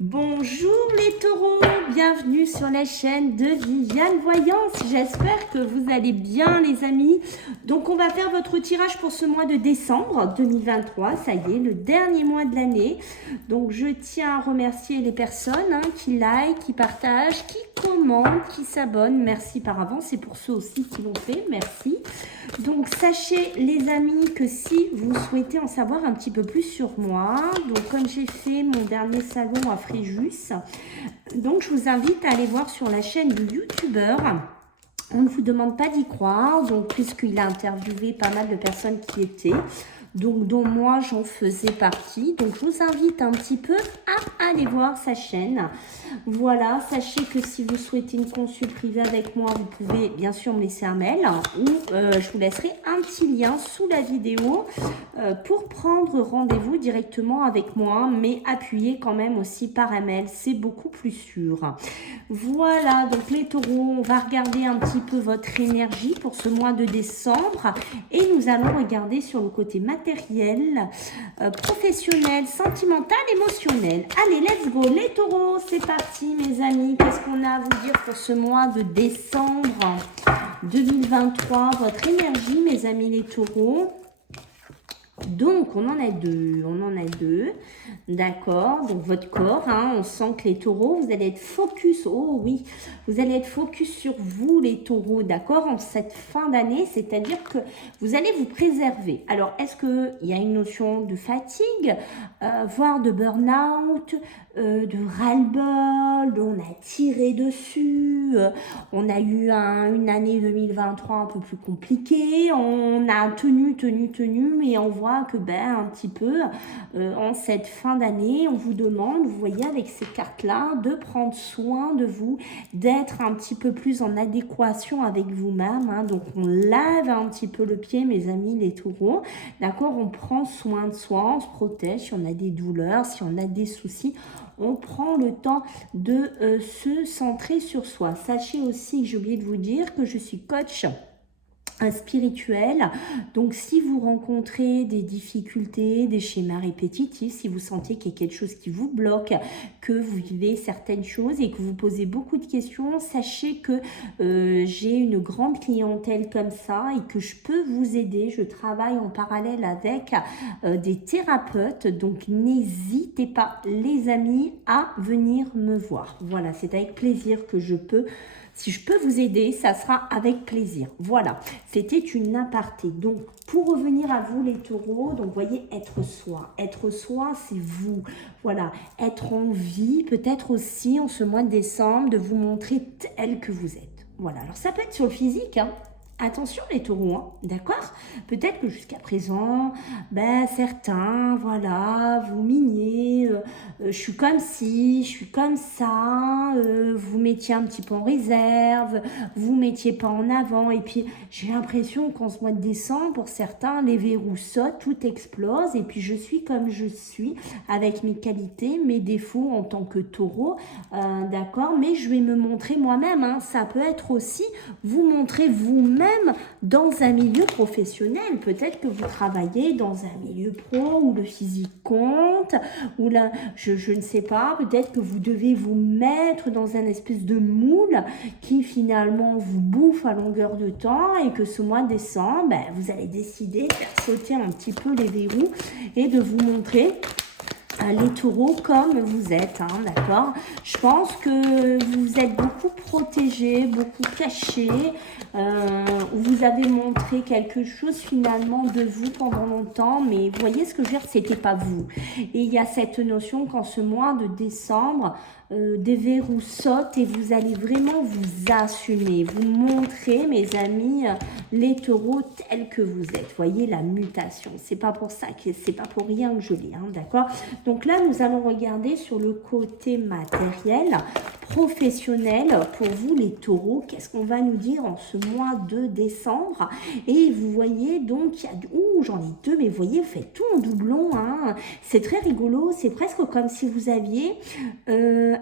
Bonjour les taureaux, bienvenue sur la chaîne de Viviane Voyance. J'espère que vous allez bien les amis. Donc on va faire votre tirage pour ce mois de décembre 2023. Ça y est, le dernier mois de l'année. Donc je tiens à remercier les personnes qui like, qui partagent, qui commentent, qui s'abonnent. Merci par avance et pour ceux aussi qui l'ont fait, merci. Donc sachez les amis que si vous souhaitez en savoir un petit peu plus sur moi, donc comme j'ai fait mon dernier salon à Fréjus, donc je vous invite à aller voir sur la chaîne du youtubeur. On ne vous demande pas d'y croire, donc puisqu'il a interviewé pas mal de personnes qui étaient, donc dont moi j'en faisais partie. Donc je vous invite un petit peu à aller voir sa chaîne. Voilà, sachez que si vous souhaitez une consulte privée avec moi, vous pouvez bien sûr me laisser un mail ou je vous laisserai un petit lien sous la vidéo pour prendre rendez-vous directement avec moi, mais appuyez quand même aussi par un mail, c'est beaucoup plus sûr. Voilà, donc les taureaux, on va regarder un petit peu votre énergie pour ce mois de décembre et nous allons regarder sur le côté matériel, professionnel, sentimental, émotionnel. Allez, let's go les taureaux, c'est parti mes amis. Qu'est-ce qu'on a à vous dire pour ce mois de décembre 2023, votre énergie mes amis les taureaux? Donc, on en a deux, d'accord, donc votre corps, on sent que les taureaux, vous allez être focus, oh oui, vous allez être focus sur vous les taureaux, d'accord, en cette fin d'année, c'est-à-dire que vous allez vous préserver. Alors, est-ce qu'il y a une notion de fatigue, voire de burn-out, de ras-le-bol, on a tiré dessus, on a eu une année 2023 un peu plus compliquée, on a tenu, mais on voit que un petit peu en cette fin d'année, on vous demande, vous voyez avec ces cartes-là, de prendre soin de vous, d'être un petit peu plus en adéquation avec vous-même. Donc on lave un petit peu le pied, mes amis les taureaux, d'accord, on prend soin de soi, on se protège si on a des douleurs, si on a des soucis, on prend le temps de se centrer sur soi. Sachez aussi que j'ai oublié de vous dire que je suis coach spirituel. Donc si vous rencontrez des difficultés, des schémas répétitifs, si vous sentez qu'il y a quelque chose qui vous bloque, que vous vivez certaines choses et que vous posez beaucoup de questions, sachez que j'ai une grande clientèle comme ça et que je peux vous aider. Je travaille en parallèle avec des thérapeutes, donc n'hésitez pas les amis à venir me voir. Voilà, c'est avec plaisir que je peux. Si je peux vous aider, ça sera avec plaisir. Voilà, c'était une aparté. Donc, pour revenir à vous les taureaux, donc voyez, être soi. Être soi, c'est vous. Voilà, être en vie, peut-être aussi en ce mois de décembre, de vous montrer tel que vous êtes. Voilà, alors ça peut être sur le physique, Attention les taureaux, d'accord? Peut-être que jusqu'à présent, certains, voilà, vous miniez, je suis comme ci, je suis comme ça, vous mettiez un petit peu en réserve, vous mettiez pas en avant, et puis j'ai l'impression qu'en ce mois de décembre, pour certains, les verrous sautent, tout explose, et puis je suis comme je suis, avec mes qualités, mes défauts en tant que taureau, d'accord? Mais je vais me montrer moi-même, ça peut être aussi vous montrer vous-même dans un milieu professionnel. Peut-être que vous travaillez dans un milieu pro où le physique compte, ou là, je ne sais pas, peut-être que vous devez vous mettre dans un espèce de moule qui finalement vous bouffe à longueur de temps et que ce mois de décembre, vous allez décider de faire sauter un petit peu les verrous et de vous montrer les taureaux comme vous êtes, d'accord? Je pense que vous êtes beaucoup protégés, beaucoup cachés, vous avez montré quelque chose finalement de vous pendant longtemps, mais vous voyez ce que je veux dire, c'était pas vous. Et il y a cette notion qu'en ce mois de décembre, des verrous sautent et vous allez vraiment vous assumer, vous montrer, mes amis, les taureaux tels que vous êtes. Voyez la mutation. C'est pas pour ça que c'est pas pour rien que je lis, d'accord? Donc là, nous allons regarder sur le côté matériel, professionnel pour vous les taureaux. Qu'est-ce qu'on va nous dire en ce mois de décembre? Et vous voyez donc, il y a j'en ai deux, mais vous voyez, vous faites tout en doublon. C'est très rigolo. C'est presque comme si vous aviez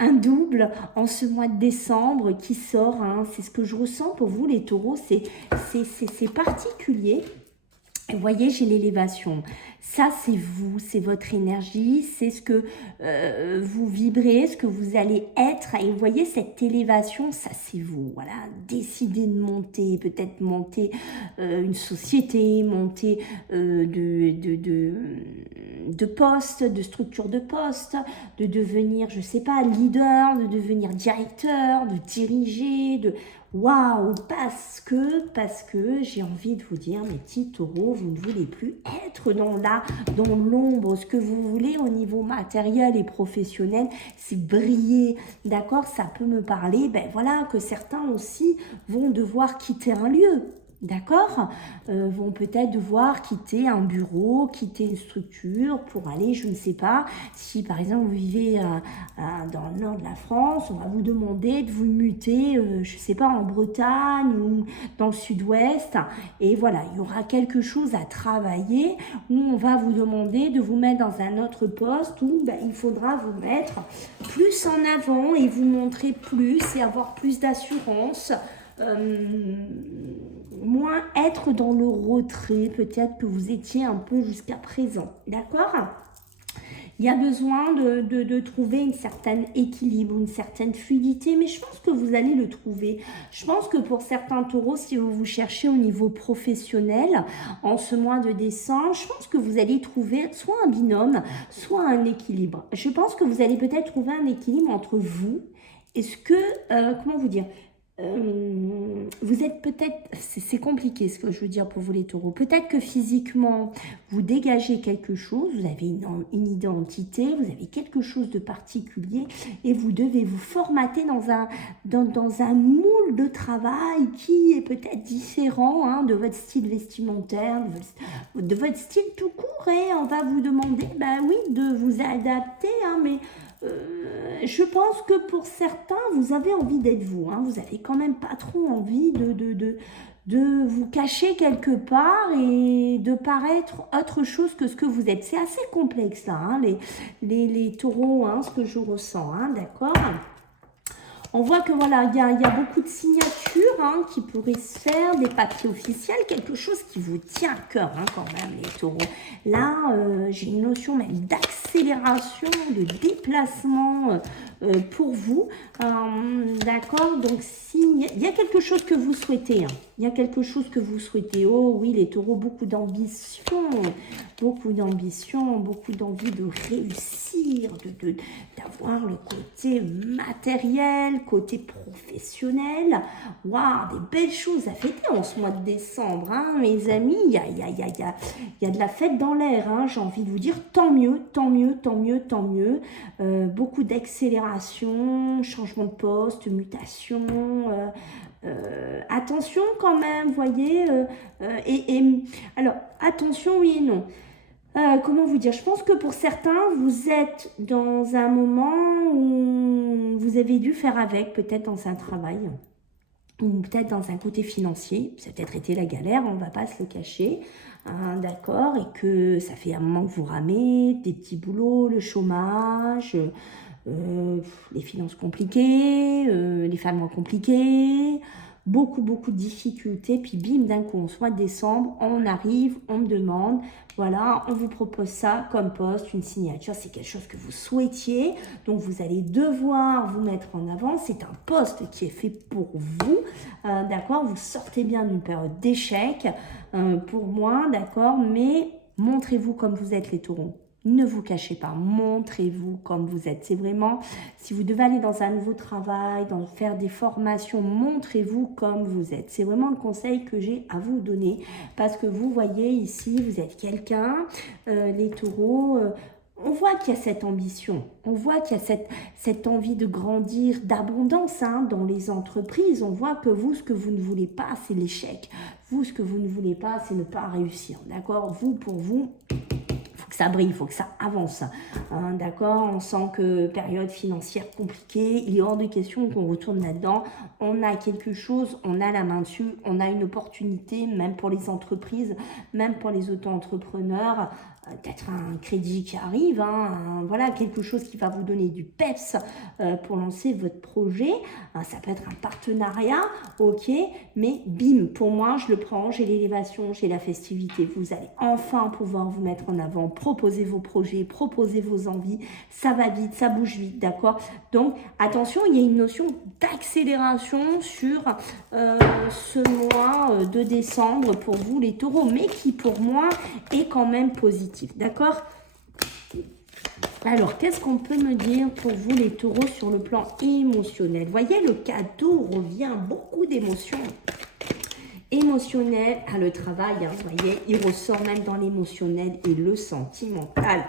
un double en ce mois de décembre qui sort. C'est ce que je ressens pour vous les taureaux. C'est particulier. Vous voyez, j'ai l'élévation. Ça, c'est vous, c'est votre énergie, c'est ce que vous vibrez, ce que vous allez être. Et vous voyez, cette élévation, ça, c'est vous. Voilà, décider de monter, peut-être monter une société, monter de poste, de structure de poste, de devenir, je sais pas, leader, de devenir directeur, de diriger, de... Waouh, parce que j'ai envie de vous dire, mes petits taureaux, vous ne voulez plus être dans l'ombre. Ce que vous voulez au niveau matériel et professionnel, c'est briller. D'accord, ça peut me parler, ben voilà, que certains aussi vont devoir quitter un lieu. D'accord, vont peut-être devoir quitter un bureau, quitter une structure pour aller, je ne sais pas, si par exemple vous vivez dans le nord de la France, on va vous demander de vous muter, je ne sais pas, en Bretagne ou dans le sud-ouest, et voilà, il y aura quelque chose à travailler où on va vous demander de vous mettre dans un autre poste où ben, il faudra vous mettre plus en avant et vous montrer plus et avoir plus d'assurance. Moins être dans le retrait, peut-être que vous étiez un peu jusqu'à présent, d'accord? Il y a besoin de trouver une certaine équilibre, une certaine fluidité, mais je pense que vous allez le trouver. Je pense que pour certains taureaux, si vous cherchez au niveau professionnel, en ce mois de décembre, je pense que vous allez trouver soit un binôme, soit un équilibre. Je pense que vous allez peut-être trouver un équilibre entre vous et ce que, comment vous dire, vous êtes peut-être, c'est compliqué ce que je veux dire pour vous les taureaux, peut-être que physiquement vous dégagez quelque chose, vous avez une identité, vous avez quelque chose de particulier et vous devez vous formater dans un moule de travail qui est peut-être différent hein, de votre style vestimentaire, de votre style tout court et on va vous demander ben oui, de vous adapter, hein, mais je pense que pour certains, vous avez envie d'être vous. Hein. Vous avez quand même pas trop envie de vous cacher quelque part et de paraître autre chose que ce que vous êtes. C'est assez complexe là, hein, les taureaux, hein, ce que je ressens, hein, d'accord ? On voit que voilà, il y a beaucoup de signatures hein, qui pourraient se faire, des papiers officiels, quelque chose qui vous tient à cœur hein, quand même les taureaux. Là, j'ai une notion même d'accélération, de déplacement pour vous. D'accord, donc s'il y a quelque chose que vous souhaitez, hein, il y a quelque chose que vous souhaitez. Oh oui, les taureaux, beaucoup d'ambition, beaucoup d'envie de réussir, d'avoir le côté matériel, côté professionnel. Waouh, des belles choses à fêter en ce mois de décembre, hein, mes amis. Il y a de la fête dans l'air, hein, j'ai envie de vous dire. Tant mieux, tant mieux, tant mieux, tant mieux. Beaucoup d'accélération, changement de poste, mutation. Attention quand même, voyez. Alors, attention, oui et non. Comment vous dire? Je pense que pour certains, vous êtes dans un moment où vous avez dû faire avec, peut-être dans un travail, ou peut-être dans un côté financier. Ça a peut-être été la galère, on ne va pas se le cacher, hein, d'accord? Et que ça fait un moment que vous ramez, des petits boulots, le chômage, les finances compliquées, les femmes compliquées, beaucoup de difficultés, puis bim, d'un coup, on soit décembre, on arrive, on me demande, voilà, on vous propose ça comme poste, une signature, c'est quelque chose que vous souhaitiez, donc vous allez devoir vous mettre en avant, c'est un poste qui est fait pour vous, d'accord, vous sortez bien d'une période d'échec, pour moi, d'accord, mais montrez-vous comme vous êtes les taureaux. Ne vous cachez pas, montrez-vous comme vous êtes. C'est vraiment, si vous devez aller dans un nouveau travail, faire des formations, montrez-vous comme vous êtes. C'est vraiment le conseil que j'ai à vous donner. Parce que vous voyez ici, vous êtes quelqu'un, les taureaux, on voit qu'il y a cette ambition. On voit qu'il y a cette envie de grandir, d'abondance hein, dans les entreprises. On voit que vous, ce que vous ne voulez pas, c'est l'échec. Vous, ce que vous ne voulez pas, c'est ne pas réussir. D'accord ? Vous, pour vous... que ça brille, il faut que ça avance. Hein, d'accord, on sent que période financière compliquée, il est hors de question qu'on retourne là-dedans. On a quelque chose, on a la main dessus, on a une opportunité, même pour les entreprises, même pour les auto-entrepreneurs. peut-être un crédit qui arrive, voilà, quelque chose qui va vous donner du peps pour lancer votre projet. Ça peut être un partenariat, ok, mais bim, pour moi, je le prends, j'ai l'élévation, j'ai la festivité. Vous allez enfin pouvoir vous mettre en avant, proposer vos projets, proposer vos envies. Ça va vite, ça bouge vite, d'accord? Donc, attention, il y a une notion d'accélération sur ce mois de décembre pour vous, les taureaux, mais qui, pour moi, est quand même positif, d'accord? Alors, qu'est-ce qu'on peut me dire pour vous, les taureaux, sur le plan émotionnel? Vous voyez, le cadeau revient, beaucoup d'émotions émotionnelles. Le travail, vous voyez, il ressort même dans l'émotionnel et le sentimental.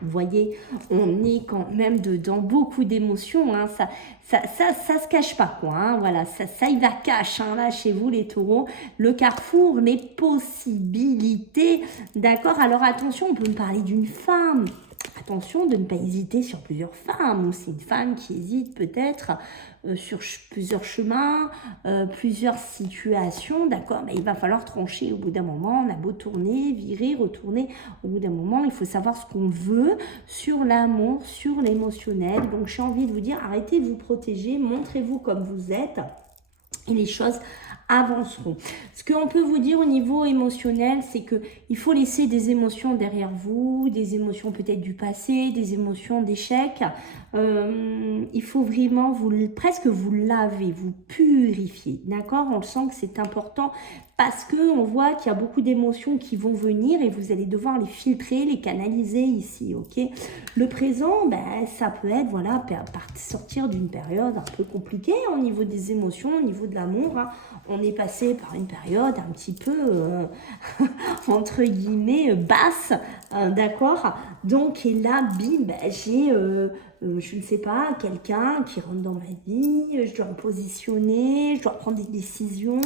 Vous voyez, on est quand même dedans, beaucoup d'émotions, ça se cache pas, quoi, voilà, ça y va cache, là, chez vous, les taureaux, le carrefour, les possibilités, d'accord? Alors, attention, on peut me parler d'une femme. Attention de ne pas hésiter sur plusieurs femmes, ou c'est une femme qui hésite peut-être sur plusieurs chemins, plusieurs situations, d'accord, mais il va falloir trancher au bout d'un moment. On a beau tourner, virer, retourner, au bout d'un moment, il faut savoir ce qu'on veut sur l'amour, sur l'émotionnel. Donc j'ai envie de vous dire, arrêtez de vous protéger, montrez-vous comme vous êtes et les choses avanceront. Ce qu'on peut vous dire au niveau émotionnel, c'est que il faut laisser des émotions derrière vous, des émotions peut-être du passé, des émotions d'échec. Il faut vraiment presque vous laver, vous purifier, d'accord? On le sent que c'est important parce que on voit qu'il y a beaucoup d'émotions qui vont venir et vous allez devoir les filtrer, les canaliser ici, ok? Le présent, ça peut être, voilà, sortir d'une période un peu compliquée au niveau des émotions, au niveau de l'amour, On est passé par une période un petit peu, entre guillemets, basse, d'accord? Donc, et là, bim, j'ai, je ne sais pas, quelqu'un qui rentre dans ma vie, je dois me positionner, je dois prendre des décisions,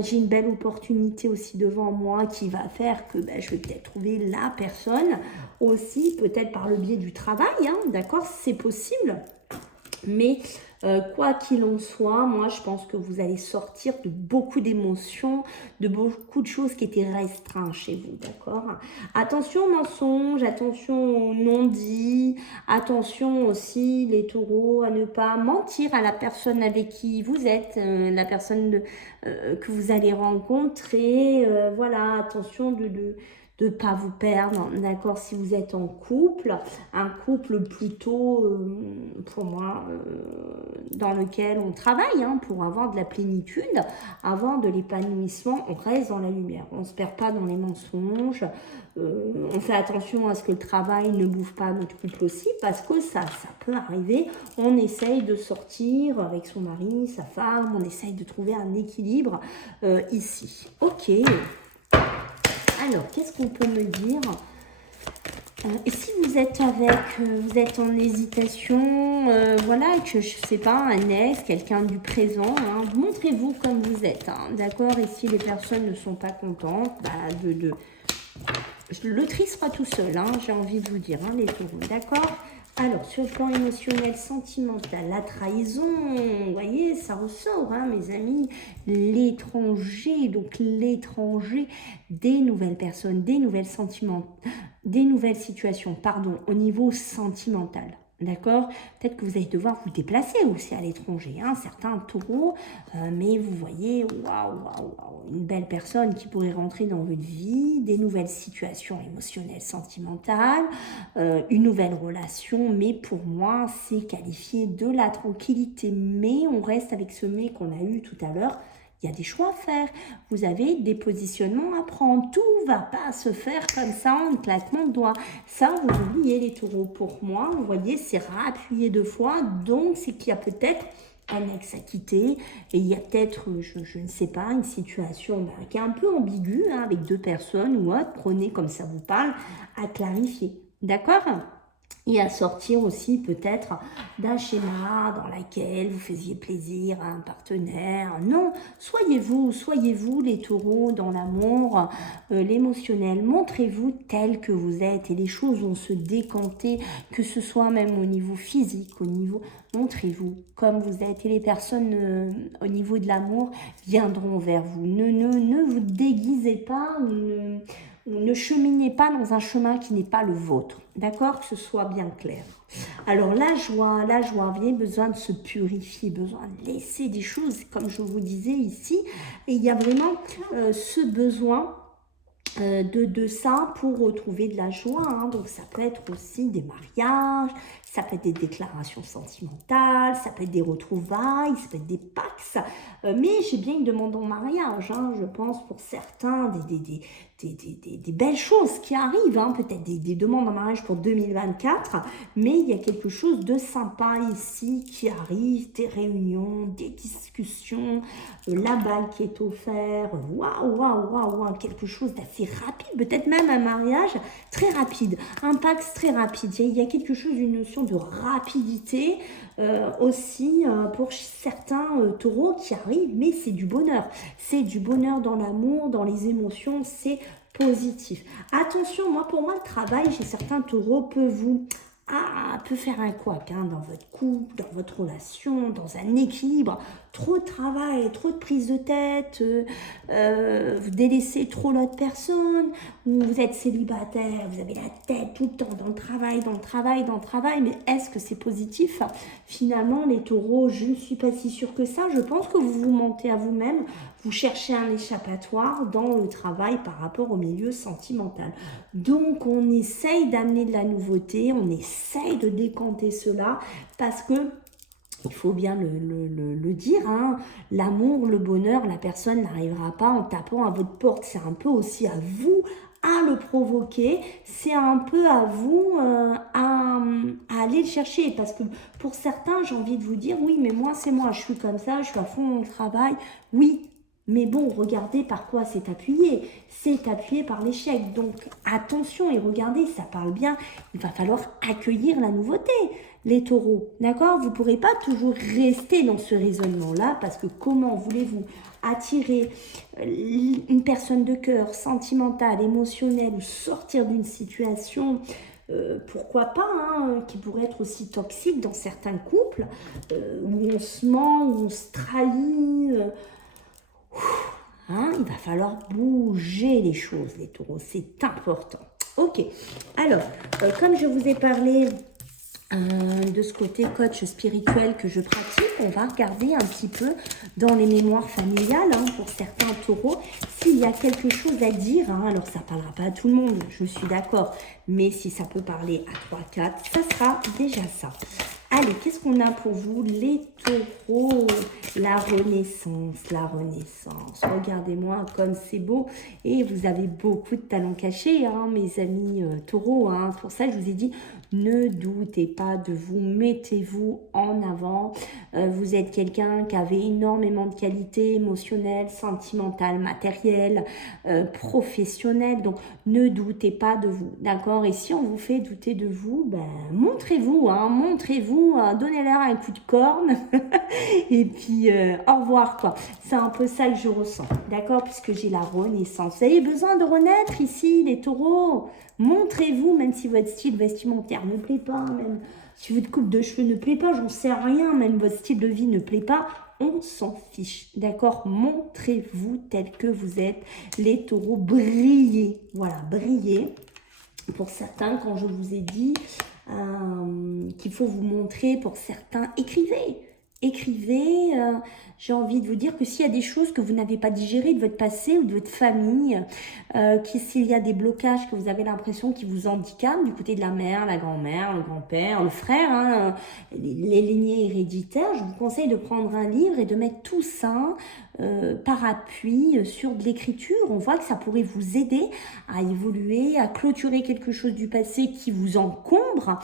j'ai une belle opportunité aussi devant moi qui va faire que je vais peut-être trouver la personne aussi, peut-être par le biais du travail, d'accord? C'est possible. Mais quoi qu'il en soit, moi je pense que vous allez sortir de beaucoup d'émotions, de beaucoup de choses qui étaient restreintes chez vous, d'accord? Attention aux mensonges, attention aux non-dits, attention aussi les taureaux à ne pas mentir à la personne avec qui vous êtes, la personne que vous allez rencontrer, voilà, attention de ne pas vous perdre, d'accord? Si vous êtes en couple, un couple plutôt, pour moi, dans lequel on travaille pour avoir de la plénitude, avoir de l'épanouissement, on reste dans la lumière, on ne se perd pas dans les mensonges, on fait attention à ce que le travail ne bouffe pas notre couple aussi, parce que ça peut arriver, on essaye de sortir avec son mari, sa femme, on essaye de trouver un équilibre ici. Ok. Alors, qu'est-ce qu'on peut me dire? Et si vous êtes vous êtes en hésitation, voilà, que je sais pas, un ex, quelqu'un du présent, montrez-vous comme vous êtes, d'accord? Et si les personnes ne sont pas contentes, le tri sera tout seul, j'ai envie de vous dire, les taureaux, d'accord? Alors, sur le plan émotionnel, sentimental, la trahison, vous voyez, ça ressort, mes amis, l'étranger, donc l'étranger, des nouvelles personnes, des nouvelles sentiments, des nouvelles situations, au niveau sentimental. D'accord? Peut-être que vous allez devoir vous déplacer aussi à l'étranger, certains taureaux, mais vous voyez, waouh, une belle personne qui pourrait rentrer dans votre vie, des nouvelles situations émotionnelles, sentimentales, une nouvelle relation, mais pour moi, c'est qualifié de la tranquillité. Mais on reste avec ce mais qu'on a eu tout à l'heure. Il y a des choix à faire. Vous avez des positionnements à prendre. Tout ne va pas se faire comme ça en claquement de doigts. Ça, vous oubliez les taureaux. Pour moi, vous voyez, c'est rappuyé 2 fois. Donc, c'est qu'il y a peut-être un ex à quitter. Et il y a peut-être, je ne sais pas, une situation qui est un peu ambiguë, avec 2 personnes ou autre. Prenez comme ça vous parle, à clarifier. D'accord ? Et à sortir aussi peut-être d'un schéma dans lequel vous faisiez plaisir à un partenaire. Non, soyez vous les taureaux dans l'amour, l'émotionnel. Montrez-vous tel que vous êtes et les choses vont se décanter, que ce soit même au niveau physique, au niveau... Montrez-vous comme vous êtes et les personnes au niveau de l'amour viendront vers vous. Ne vous déguisez pas, ne cheminez pas dans un chemin qui n'est pas le vôtre. D'accord? Que ce soit bien clair. Alors la joie, vous avez besoin de se purifier, besoin de laisser des choses, comme je vous disais ici. Et il y a vraiment ce besoin de ça pour retrouver de la joie. Hein. Donc ça peut être aussi des mariages, ça peut être des déclarations sentimentales, ça peut être des retrouvailles, ça peut être des pax. Mais j'ai bien une demande en mariage, hein, je pense pour certains, des belles choses qui arrivent, hein, peut-être des demandes en mariage pour 2024, mais il y a quelque chose de sympa ici qui arrive, des réunions, des discussions, la balle qui est offerte, waouh, quelque chose d'assez rapide, peut-être même un mariage très rapide, un pax très rapide, il y a quelque chose, une notion de rapidité aussi pour certains taureaux qui arrivent, mais c'est du bonheur dans l'amour, dans les émotions, c'est positif. Attention, pour moi, le travail chez certains taureaux peut faire un couac hein, dans votre couple, dans votre relation, dans un équilibre. Trop de travail, trop de prise de tête, vous délaissez trop l'autre personne, ou vous êtes célibataire, vous avez la tête tout le temps dans le travail, mais est-ce que c'est positif? Finalement, les taureaux, je ne suis pas si sûre que ça. Je pense que vous vous mentez à vous-même, vous cherchez un échappatoire dans le travail par rapport au milieu sentimental. Donc, on essaye d'amener de la nouveauté, on essaye de décanter cela, parce que il faut bien le dire, hein, l'amour, le bonheur, la personne n'arrivera pas en tapant à votre porte. C'est un peu aussi à vous à le provoquer, c'est un peu à vous à aller le chercher. Parce que pour certains, j'ai envie de vous dire, oui, mais moi, c'est moi, je suis comme ça, je suis à fond dans le travail. Oui, mais bon, regardez par quoi c'est appuyé. C'est appuyé par l'échec. Donc, attention et regardez, ça parle bien. Il va falloir accueillir la nouveauté, les taureaux. D'accord? Vous ne pourrez pas toujours rester dans ce raisonnement-là parce que comment voulez-vous attirer une personne de cœur, sentimentale, émotionnelle ou sortir d'une situation pourquoi pas, hein, qui pourrait être aussi toxique dans certains couples, où on se ment, où on se trahit. Hein, il va falloir bouger les choses, les taureaux, c'est important. Ok, alors, comme je vous ai parlé de ce côté coach spirituel que je pratique, on va regarder un petit peu dans les mémoires familiales, hein, pour certains taureaux, s'il y a quelque chose à dire. Hein, alors, ça ne parlera pas à tout le monde, je suis d'accord, mais si ça peut parler à 3-4, ça sera déjà ça. Allez, qu'est-ce qu'on a pour vous, les taureaux? La renaissance. Regardez-moi comme c'est beau. Et vous avez beaucoup de talents cachés, hein, mes amis taureaux. Hein. C'est pour ça que je vous ai dit, ne doutez pas de vous, mettez-vous en avant. Vous êtes quelqu'un qui avait énormément de qualités émotionnelles, sentimentales, matérielles, professionnelles. Donc, ne doutez pas de vous, d'accord? Et si on vous fait douter de vous, ben, montrez-vous, hein, donnez-leur un coup de corne. Et puis, au revoir, quoi. C'est un peu ça que je ressens, d'accord? Puisque j'ai la renaissance. Vous avez besoin de renaître ici, les taureaux. Montrez-vous, même si votre style vestimentaire ne plaît pas, même si votre coupe de cheveux ne plaît pas, j'en sais rien, même votre style de vie ne plaît pas, on s'en fiche, d'accord? Montrez-vous tel que vous êtes, les taureaux, brillez, voilà, brillez. Pour certains, quand je vous ai dit qu'il faut vous montrer, pour certains, écrivez, j'ai envie de vous dire que s'il y a des choses que vous n'avez pas digérées de votre passé ou de votre famille, s'il y a des blocages que vous avez l'impression qui vous handicapent du côté de la mère, la grand-mère, le grand-père, le frère, hein, les lignées héréditaires, je vous conseille de prendre un livre et de mettre tout ça par appui sur de l'écriture. On voit que ça pourrait vous aider à évoluer, à clôturer quelque chose du passé qui vous encombre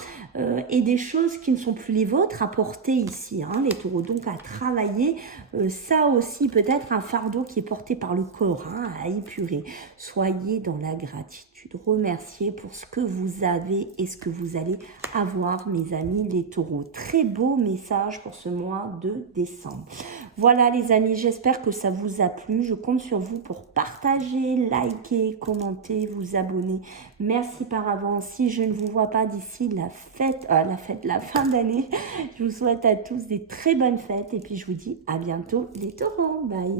et des choses qui ne sont plus les vôtres à porter ici, hein, les taureaux. Donc à travailler ça aussi, peut-être un fardeau qui est porté par le corps, hein, à épurer. Soyez dans la gratitude, remerciez pour ce que vous avez et ce que vous allez avoir, mes amis les taureaux. Très beau message pour ce mois de décembre. Voilà les amis, j'espère que ça vous a plu. Je compte sur vous pour partager, liker, commenter, vous abonner. Merci par avance. Si je ne vous vois pas d'ici la fin d'année, je vous souhaite à tous des très bonnes fêtes et puis je vous dis à bientôt les taureaux. Bye.